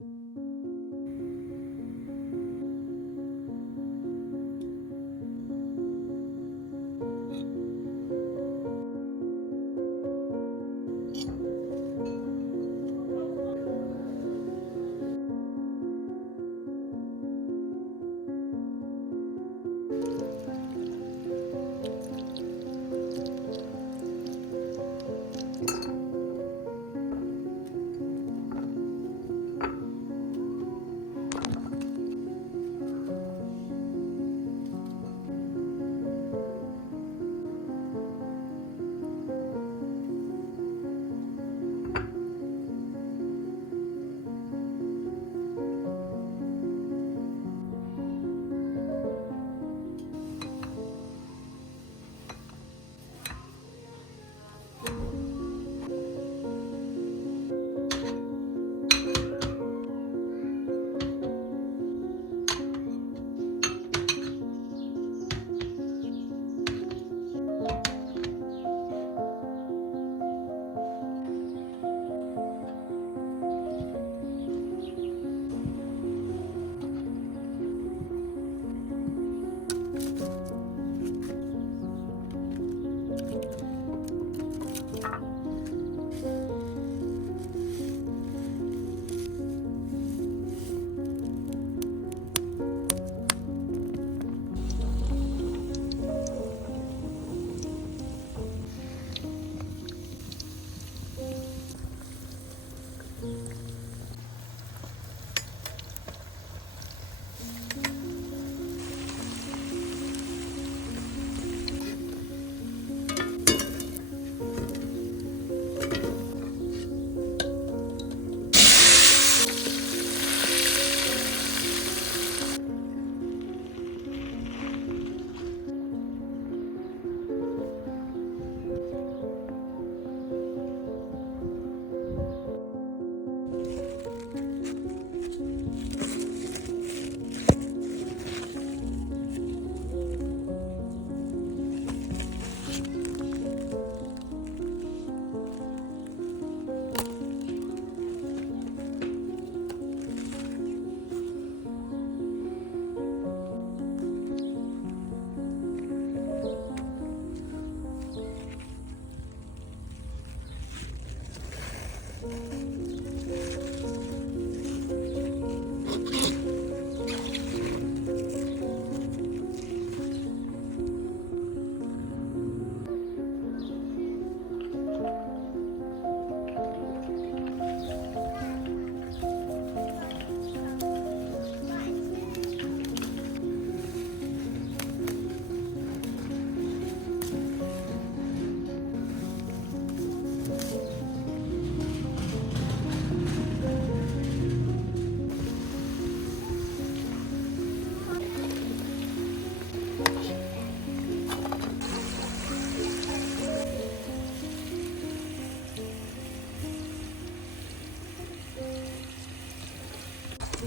thank mm -hmm. you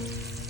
Thank you.